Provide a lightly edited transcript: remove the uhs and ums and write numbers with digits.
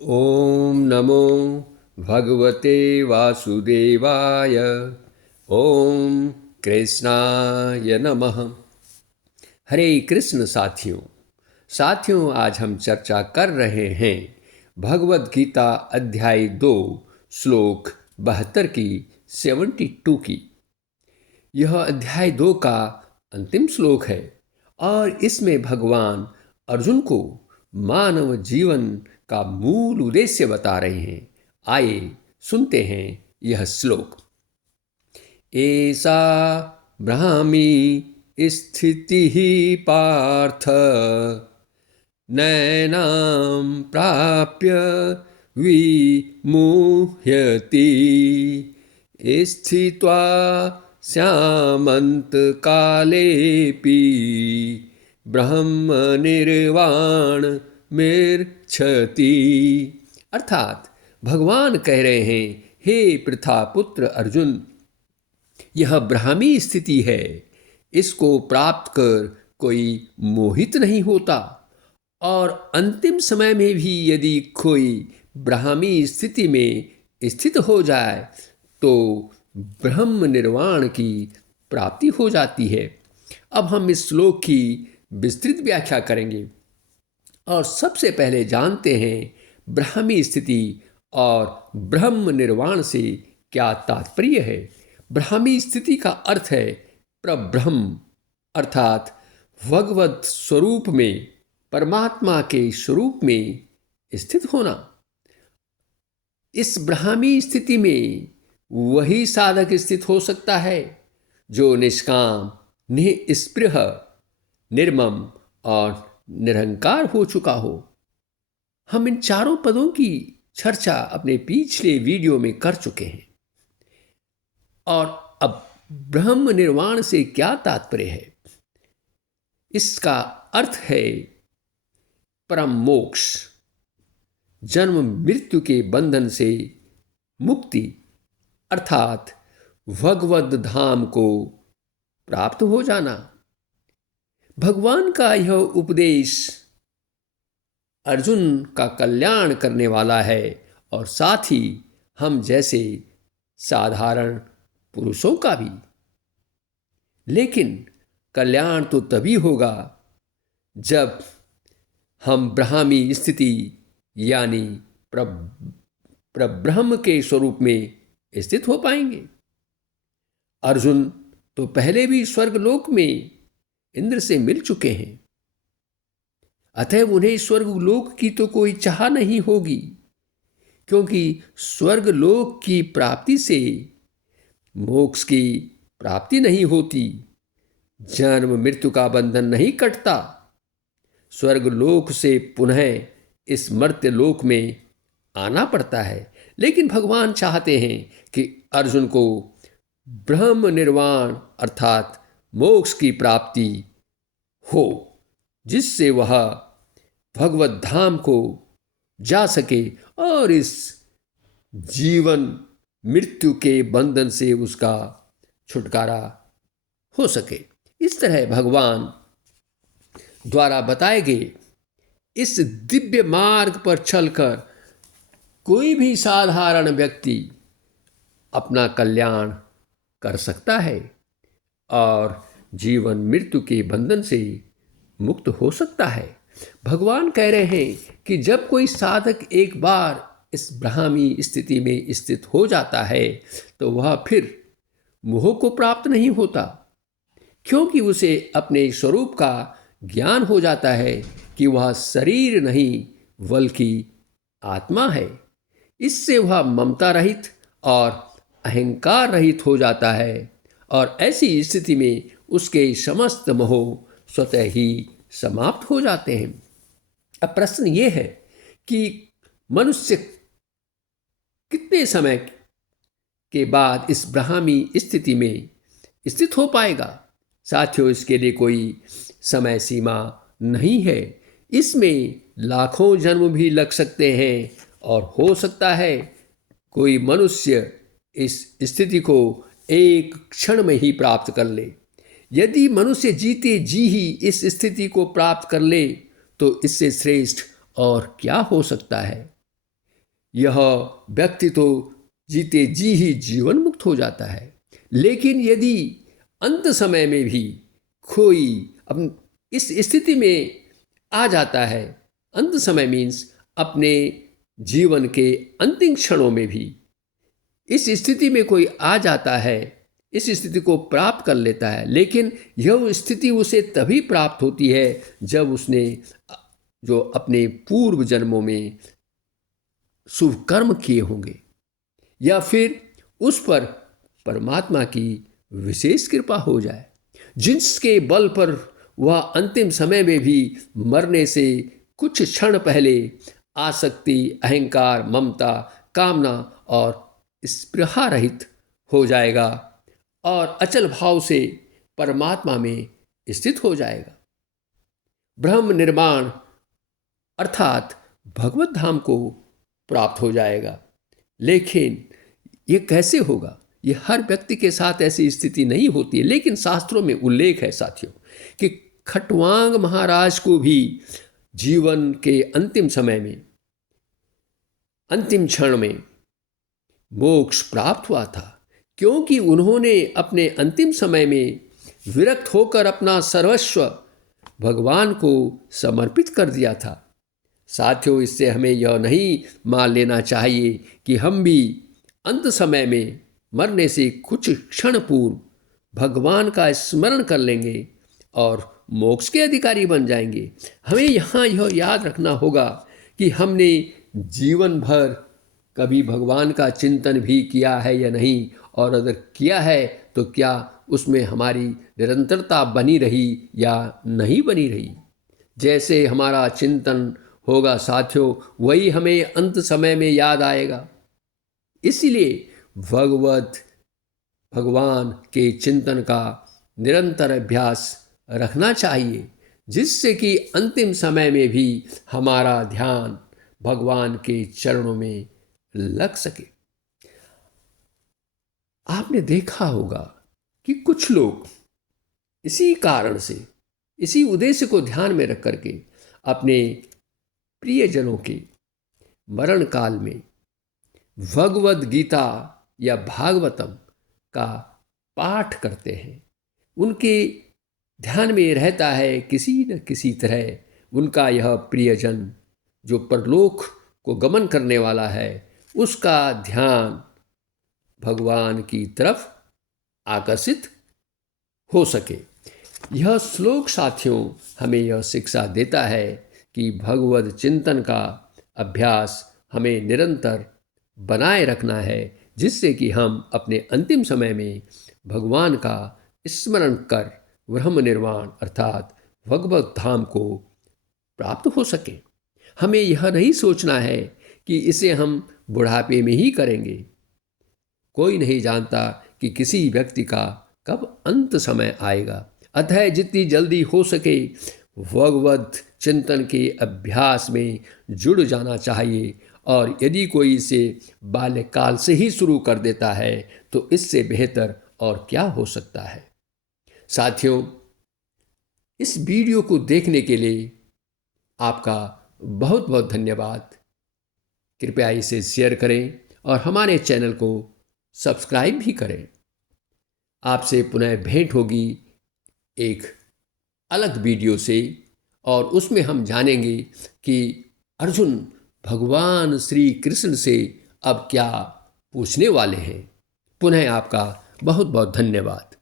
ॐ नमो भगवते वासुदेवाय। ॐ कृष्णाय नमः। हरे कृष्ण साथियों, आज हम चर्चा कर रहे हैं भगवद गीता अध्याय 2 श्लोक 72 की 72 की। यह अध्याय 2 का अंतिम श्लोक है और इसमें भगवान अर्जुन को मानव जीवन का मूल उद्देश्य बता रहे हैं। आइए सुनते हैं यह श्लोक। ऐसा ब्राह्मी स्थितिः पार्थ नैनां प्राप्य विमुह्यति स्थित्वा स्यामन्तकालेऽपि ब्रह्मनिर्वाण मिर्छति। अर्थात भगवान कह रहे हैं, हे पृथापुत्र अर्जुन, यह ब्राह्मी स्थिति है। इसको प्राप्त कर कोई मोहित नहीं होता और अंतिम समय में भी यदि कोई ब्राह्मी स्थिति में स्थित हो जाए तो ब्रह्म निर्वाण की प्राप्ति हो जाती है। अब हम इस श्लोक की विस्तृत व्याख्या करेंगे और सबसे पहले जानते हैं ब्राह्मी स्थिति और ब्रह्म निर्वाण से क्या तात्पर्य है। ब्राह्मी स्थिति का अर्थ है परब्रह्म, अर्थात भगवत स्वरूप में, परमात्मा के स्वरूप में स्थित होना। इस ब्राह्मी स्थिति में वही साधक स्थित हो सकता है जो निष्काम, निःस्पृह, निर्मम और निरंकार हो चुका हो। हम इन चारों पदों की चर्चा अपने पिछले वीडियो में कर चुके हैं। और अब ब्रह्म निर्वाण से क्या तात्पर्य है? इसका अर्थ है परम मोक्ष, जन्म मृत्यु के बंधन से मुक्ति, अर्थात भगवद धाम को प्राप्त हो जाना। भगवान का यह उपदेश अर्जुन का कल्याण करने वाला है और साथ ही हम जैसे साधारण पुरुषों का भी। लेकिन कल्याण तो तभी होगा जब हम ब्राह्मी स्थिति यानी परब्रह्म के स्वरूप में स्थित हो पाएंगे। अर्जुन तो पहले भी स्वर्गलोक में इंद्र से मिल चुके हैं, अतः उन्हें स्वर्गलोक की तो कोई चाह नहीं होगी, क्योंकि स्वर्गलोक की प्राप्ति से मोक्ष की प्राप्ति नहीं होती, जन्म मृत्यु का बंधन नहीं कटता। स्वर्गलोक से पुनः इस मर्त्य लोक में आना पड़ता है। लेकिन भगवान चाहते हैं कि अर्जुन को ब्रह्म निर्वाण अर्थात मोक्ष की प्राप्ति हो, जिससे वह भगवत धाम को जा सके और इस जीवन मृत्यु के बंधन से उसका छुटकारा हो सके। इस तरह भगवान द्वारा बताए गए इस दिव्य मार्ग पर चलकर कोई भी साधारण व्यक्ति अपना कल्याण कर सकता है और जीवन मृत्यु के बंधन से मुक्त हो सकता है। भगवान कह रहे हैं कि जब कोई साधक एक बार इस ब्राह्मी स्थिति में स्थित हो जाता है तो वह फिर मोह को प्राप्त नहीं होता, क्योंकि उसे अपने स्वरूप का ज्ञान हो जाता है कि वह शरीर नहीं बल्कि आत्मा है। इससे वह ममता रहित और अहंकार रहित हो जाता है और ऐसी स्थिति में उसके समस्त मोह स्वतः ही समाप्त हो जाते हैं। अब प्रश्न ये है कि मनुष्य कितने समय के बाद इस ब्राह्मी स्थिति में स्थित हो पाएगा? साथियों, इसके लिए कोई समय सीमा नहीं है। इसमें लाखों जन्म भी लग सकते हैं और हो सकता है कोई मनुष्य इस स्थिति को एक क्षण में ही प्राप्त कर ले। यदि मनुष्य जीते जी ही इस स्थिति को प्राप्त कर ले तो इससे श्रेष्ठ और क्या हो सकता है। यह व्यक्ति तो जीते जी ही जीवन मुक्त हो जाता है। लेकिन यदि अंत समय में भी कोई इस स्थिति में आ जाता है, अंत समय मीन्स अपने जीवन के अंतिम क्षणों में भी इस स्थिति में कोई आ जाता है, इस स्थिति को प्राप्त कर लेता है, लेकिन यह स्थिति उसे तभी प्राप्त होती है जब उसने जो अपने पूर्व जन्मों में शुभ कर्म किए होंगे, या फिर उस पर परमात्मा की विशेष कृपा हो जाए, जिसके बल पर वह अंतिम समय में भी मरने से कुछ क्षण पहले आसक्ति, अहंकार, ममता, कामना और स्पृहा रहित हो जाएगा और अचल भाव से परमात्मा में स्थित हो जाएगा। ब्रह्म निर्माण अर्थात भगवत धाम को प्राप्त हो जाएगा। लेकिन ये कैसे होगा? ये हर व्यक्ति के साथ ऐसी स्थिति नहीं होती है, लेकिन शास्त्रों में उल्लेख है साथियों कि खटवांग महाराज को भी जीवन के अंतिम समय में, अंतिम क्षण में मोक्ष प्राप्त हुआ था, क्योंकि उन्होंने अपने अंतिम समय में विरक्त होकर अपना सर्वस्व भगवान को समर्पित कर दिया था। साथियों, इससे हमें यह नहीं मान लेना चाहिए कि हम भी अंत समय में मरने से कुछ क्षण पूर्व भगवान का स्मरण कर लेंगे और मोक्ष के अधिकारी बन जाएंगे। हमें यहाँ यह याद रखना होगा कि हमने जीवन भर कभी भगवान का चिंतन भी किया है या नहीं, और अगर किया है तो क्या उसमें हमारी निरंतरता बनी रही या नहीं बनी रही। जैसे हमारा चिंतन होगा साथियों, वही हमें अंत समय में याद आएगा। इसीलिए भगवान के चिंतन का निरंतर अभ्यास रखना चाहिए, जिससे कि अंतिम समय में भी हमारा ध्यान भगवान के चरणों में लग सके। आपने देखा होगा कि कुछ लोग इसी कारण से, इसी उद्देश्य को ध्यान में रख करके अपने प्रियजनों के मरण काल में भगवद गीता या भागवतम का पाठ करते हैं। उनके ध्यान में रहता है किसी न किसी तरह उनका यह प्रियजन जो परलोक को गमन करने वाला है, उसका ध्यान भगवान की तरफ आकर्षित हो सके। यह श्लोक साथियों हमें यह शिक्षा देता है कि भगवद चिंतन का अभ्यास हमें निरंतर बनाए रखना है, जिससे कि हम अपने अंतिम समय में भगवान का स्मरण कर ब्रह्म निर्वाण अर्थात भगवत धाम को प्राप्त हो सके। हमें यह नहीं सोचना है कि इसे हम बुढ़ापे में ही करेंगे। कोई नहीं जानता कि किसी व्यक्ति का कब अंत समय आएगा। अतः जितनी जल्दी हो सके भगवत चिंतन के अभ्यास में जुड़ जाना चाहिए, और यदि कोई इसे बाल्यकाल से ही शुरू कर देता है तो इससे बेहतर और क्या हो सकता है। साथियों, इस वीडियो को देखने के लिए आपका बहुत बहुत धन्यवाद। कृपया इसे शेयर करें और हमारे चैनल को सब्सक्राइब भी करें। आपसे पुनः भेंट होगी एक अलग वीडियो से, और उसमें हम जानेंगे कि अर्जुन भगवान श्री कृष्ण से अब क्या पूछने वाले हैं। पुनः आपका बहुत बहुत धन्यवाद।